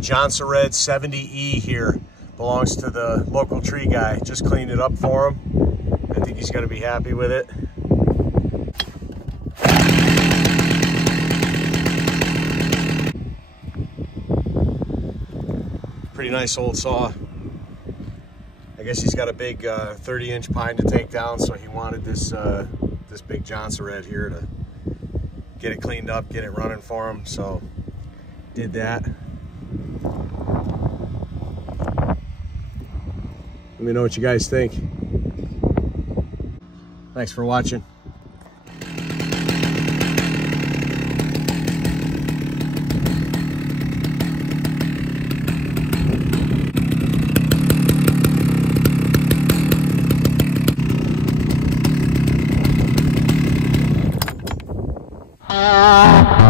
Jonsereds 70E here. Belongs to the local tree guy. Just cleaned it up for him. I think he's going to be happy with it. Pretty nice old saw. I guess he's got a big 30-inch pine to take down, so he wanted this this big Jonsered here to get it cleaned up, get it running for him. So did that. Let me know what you guys think. Thanks for watching. Ah.